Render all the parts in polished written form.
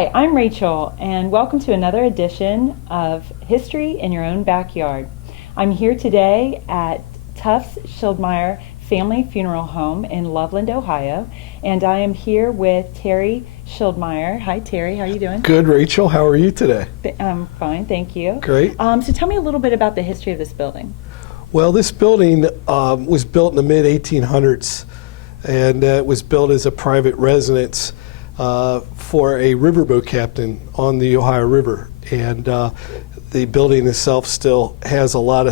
Hi, I'm Rachel, and welcome to another edition of History in Your Own Backyard. I'm here today at Tufts Schildmeyer Family Funeral Home in Loveland, Ohio, and I am here with Terry Schildmeyer. Hi, Terry. How are you doing? Good, Rachel. How are you today? I'm fine, thank you. Great. So tell me a little bit about the history of this building. Well, this building was built in the mid-1800s, and it was built as a private residence for a riverboat captain on the Ohio River. And the building itself still has a lot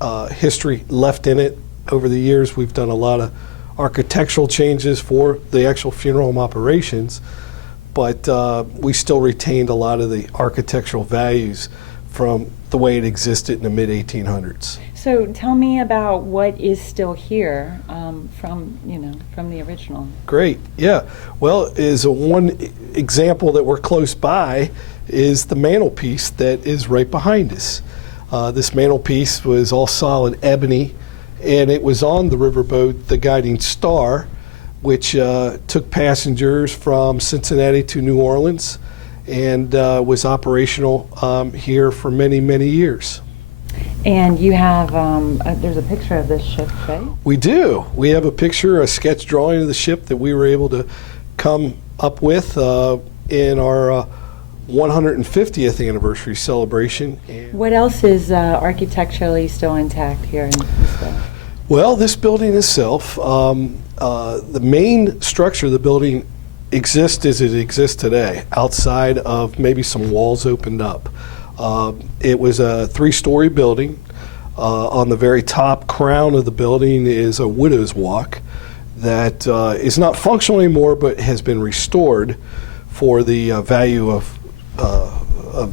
of history left in it. Over the years, we've done a lot of architectural changes for the actual funeral home operations, but we still retained a lot of the architectural values from the way it existed in the mid-1800s. So tell me about what is still here from the original. Great, yeah. Well, is one example that we're close by is the mantelpiece that is right behind us. This mantelpiece was all solid ebony, and it was on the riverboat, the Guiding Star, which took passengers from Cincinnati to New Orleans, and was operational here for many, many years. And you have, there's a picture of this ship, right? We do. We have a picture, a sketch drawing of the ship that we were able to come up with in our 150th anniversary celebration. What else is architecturally still intact here in this building? Well, this building itself, the main structure of the building exists as it exists today, outside of maybe some walls opened up. It was a three-story building. On the very top crown of the building is a widow's walk that is not functional anymore, but has been restored for the value of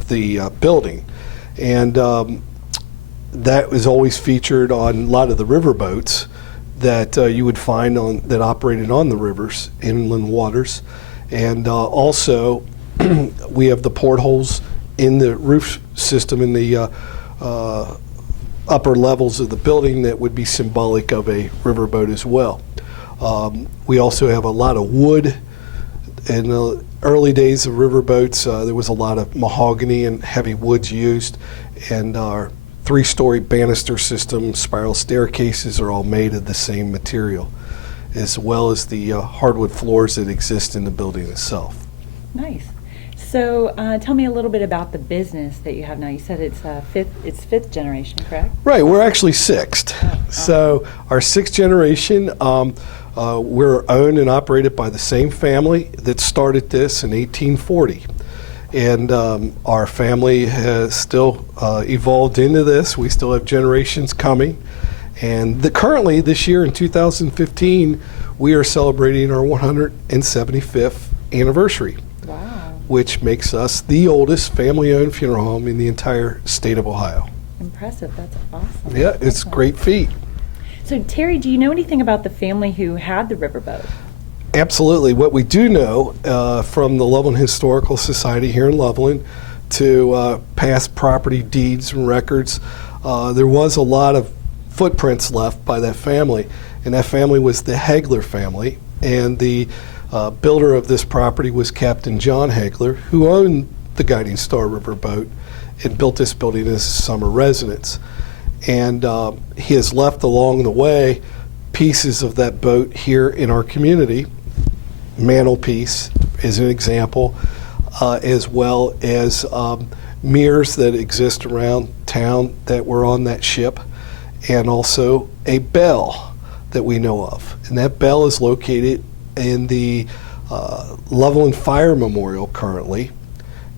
the building. And that was always featured on a lot of the river boats that you would find that operated on the rivers, inland waters. And also, we have the portholes in the roof system in the upper levels of the building that would be symbolic of a riverboat as well. We also have a lot of wood. In the early days of riverboats, there was a lot of mahogany and heavy woods used, and our three-story banister system, spiral staircases are all made of the same material, as well as the hardwood floors that exist in the building itself. Nice. So tell me a little bit about the business that you have now. You said it's fifth generation, correct? Right, we're actually sixth. So our sixth generation, we're owned and operated by the same family that started this in 1840. And our family has still evolved into this. We still have generations coming. And currently, this year in 2015, we are celebrating our 175th anniversary. Wow. Which makes us the oldest family-owned funeral home in the entire state of Ohio. Impressive. That's awesome. Yeah, it's a great feat. So, Terry, do you know anything about the family who had the riverboat? Absolutely. What we do know from the Loveland Historical Society here in Loveland to past property deeds and records, there was a lot of footprints left by that family, and that family was the Hegler family, and the builder of this property was Captain John Hegler, who owned the Guiding Star riverboat and built this building as a summer residence. And he has left along the way pieces of that boat here in our community. Mantelpiece is an example, as well as mirrors that exist around town that were on that ship, and also a bell that we know of. And that bell is located in the Loveland Fire Memorial currently,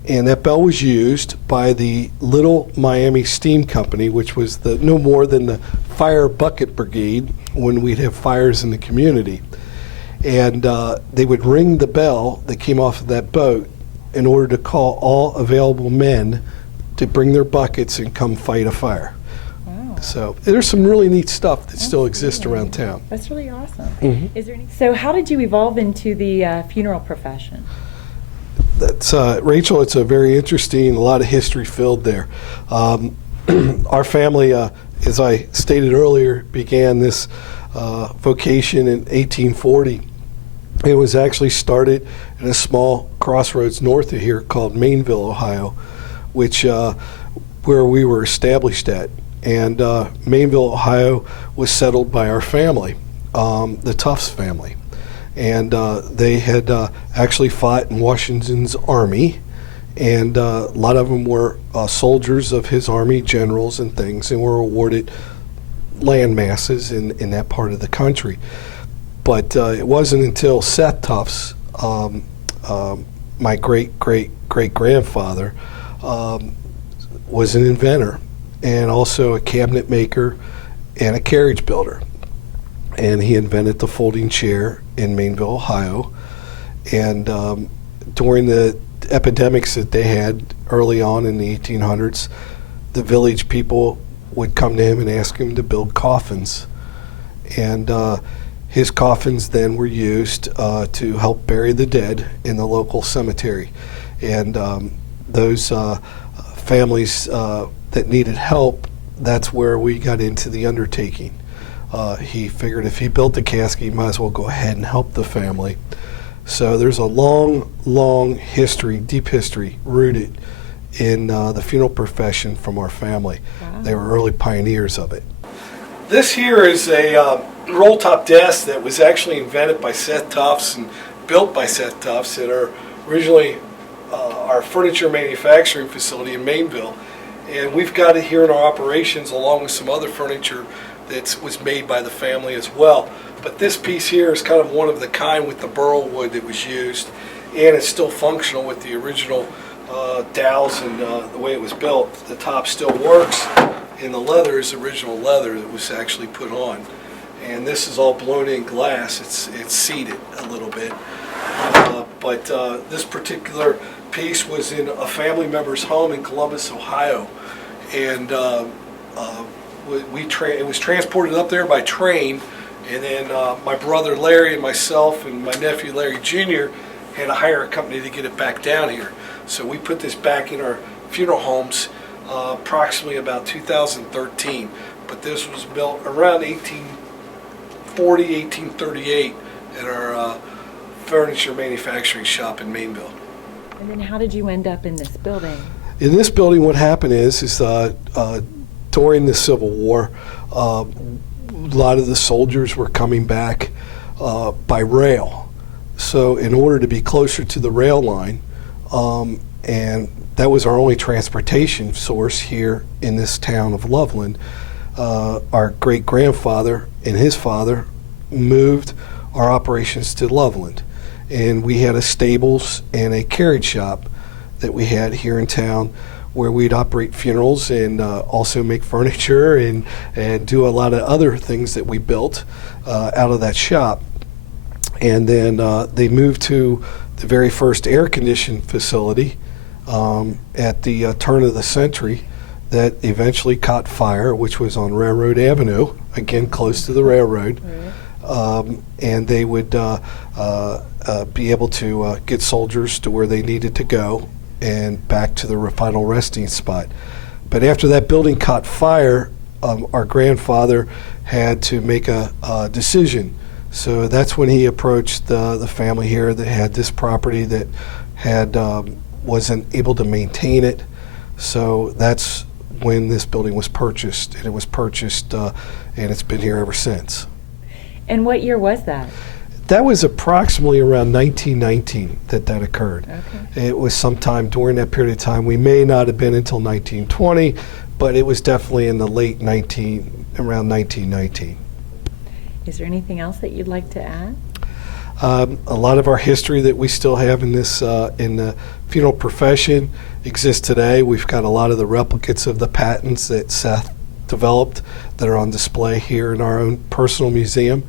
and that bell was used by the Little Miami Steam Company, which was no more than the fire bucket brigade when we'd have fires in the community. And they would ring the bell that came off of that boat in order to call all available men to bring their buckets and come fight a fire. So there's some really neat stuff that still exists around town. That's really awesome. Mm-hmm. Is there so how did you evolve into the funeral profession? That's Rachel, it's a very interesting, a lot of history filled there. Our family, as I stated earlier, began this vocation in 1840. It was actually started in a small crossroads north of here called Maineville, Ohio, which where we were established at. And Maineville, Ohio was settled by our family, the Tufts family. And they had actually fought in Washington's army, and a lot of them were soldiers of his army, generals and things, and were awarded land masses in that part of the country. But it wasn't until Seth Tufts, my great-great-great-grandfather, was an inventor and also a cabinet maker and a carriage builder. And he invented the folding chair in Maineville, Ohio. And during the epidemics that they had early on in the 1800s, the village people would come to him and ask him to build coffins. And his coffins then were used to help bury the dead in the local cemetery. And those families that needed help, that's where we got into the undertaking. He figured if he built the casket, he might as well go ahead and help the family. So there's a long, long history, deep history, rooted in the funeral profession from our family. Wow. They were early pioneers of it. This here is a roll-top desk that was actually invented by Seth Tufts and built by Seth Tufts at originally our furniture manufacturing facility in Maineville. And we've got it here in our operations along with some other furniture that was made by the family as well. But this piece here is kind of one of the kind with the burl wood that was used, and it's still functional with the original dowels and the way it was built. The top still works, and the leather is original leather that was actually put on. And this is all blown in glass. It's seated a little bit. But this particular piece was in a family member's home in Columbus, Ohio. And it was transported up there by train, and then my brother Larry and myself and my nephew Larry Jr. had to hire a company to get it back down here. So we put this back in our funeral homes approximately about 2013. But this was built around 1840, 1838 at our furniture manufacturing shop in Maineville. And then how did you end up in this building? In this building, what happened is during the Civil War, a lot of the soldiers were coming back by rail. So in order to be closer to the rail line, and that was our only transportation source here in this town of Loveland, our great-grandfather and his father moved our operations to Loveland. And we had a stables and a carriage shop that we had here in town where we'd operate funerals and also make furniture and do a lot of other things that we built out of that shop. And then they moved to the very first air-conditioned facility at the turn of the century that eventually caught fire, which was on Railroad Avenue, again close to the railroad. And they would be able to get soldiers to where they needed to go and back to the final resting spot. But after that building caught fire, our grandfather had to make a decision. So that's when he approached the family here that had this property that had wasn't able to maintain it. So that's when this building was purchased, and it was purchased and it's been here ever since. And what year was that? That was approximately around 1919 that occurred. Okay. It was sometime during that period of time. We may not have been until 1920, but it was definitely in the late around 1919. Is there anything else that you'd like to add? A lot of our history that we still have in this in the funeral profession exists today. We've got a lot of the replicates of the patents that Seth developed that are on display here in our own personal museum,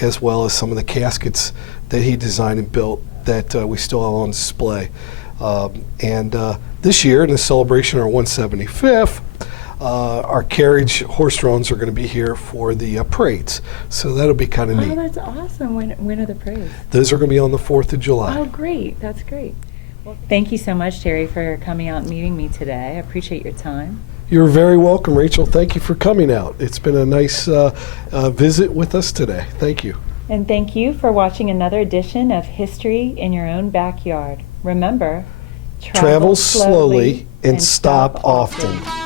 as well as some of the caskets that he designed and built that we still have on display. And this year, in the celebration of our 175th, our Carriage horse-draws are going to be here for the parades. So that'll be kind of neat. Oh, that's awesome. When are the parades? Those are going to be on the 4th of July. Oh, great. That's great. Well, thank you so much, Terry, for coming out and meeting me today. I appreciate your time. You're very welcome, Rachel. Thank you for coming out. It's been a nice visit with us today. Thank you. And thank you for watching another edition of History in Your Own Backyard. Remember, Travel slowly and stop often.